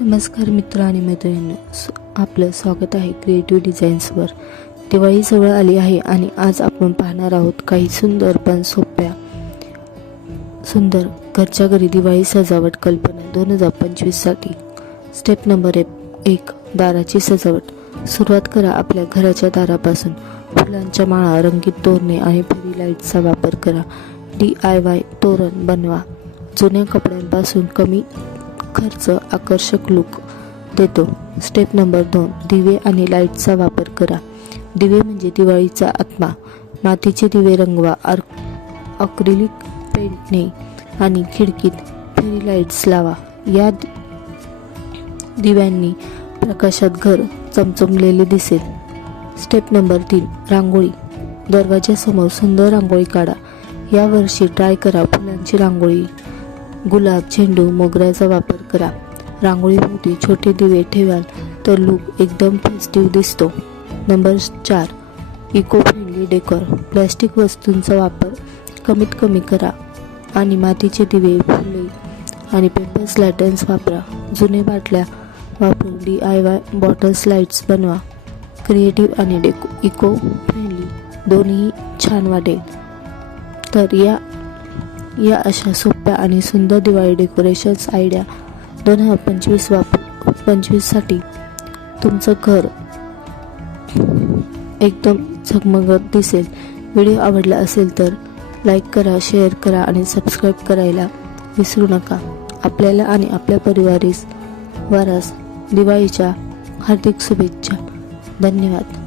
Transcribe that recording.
नमस्कार मित्र आणि मैत्रिणींनो आपलं स्वागत आहे क्रिएटिव्ह डिझाईन्सवर दिवाळी जवळ आली आहे आणि आज आपण पाहणार आहोत काही सुंदर पण सोप्या सुंदर घरच्या घरी दिवाळी सजावट कल्पना दोन हजार पंचवीससाठी स्टेप नंबर एक एक दाराची सजावट. सुरुवात करा आपल्या घराच्या दारापासून. फुलांच्या माळा रंगीत तोरणे आणि फेरी लाईटचा वापर करा. डी आय वाय तोरण बनवा. जुन्या कपड्यांपासून कमी खर्च आकर्षक लुक देतो. स्टेप नंबर दोन दिवे आणि लाईटचा वापर करा. दिवे म्हणजे दिवाळीचा आत्मा. मातीचे दिवे रंगवा आर अक्रिलिक पेंटने आणि खिडकीत फेरी लाईट्स लावा. या दि- दिव्यांनी प्रकाशात घर चमचमलेले दिसेल. स्टेप नंबर तीन रांगोळी. दरवाज्यासमोर सुंदर रांगोळी काढा. यावर्षी ट्राय करा फुलांची रांगोळी. गुलाब झेंडू मोगऱ्याचा वापर करा. रांगोळीभोवती छोटे दिवे ठेवाल तर लूक एकदम फेस्टिव्ह दिसतो. नंबर चार इको फ्रेंडली डेकोर प्लॅस्टिक वस्तूंचा वापर कमीत कमी करा. आणि मातीचे दिवे फुले आणि पेपर स्लॅटन्स वापरा. जुने बाटल्या वापरून D I Y bottle slides बनवा. क्रिएटिव्ह आणि डेको इको फ्रेंडली दोन्ही छान वाटेल. तर या या अशा सोप्या आणि सुंदर दिवाळी डेकोरेशन्स आयडिया दोन हजार पंचवीस वापर पंचवीससाठी तुमचं घर एकदम झगमगत दिसेल. व्हिडिओ आवडला असेल तर लाईक करा शेअर करा आणि सबस्क्राईब करायला विसरू नका. आपल्याला आणि आपल्या परिवारीस वारास दिवाळीच्या हार्दिक शुभेच्छा. धन्यवाद.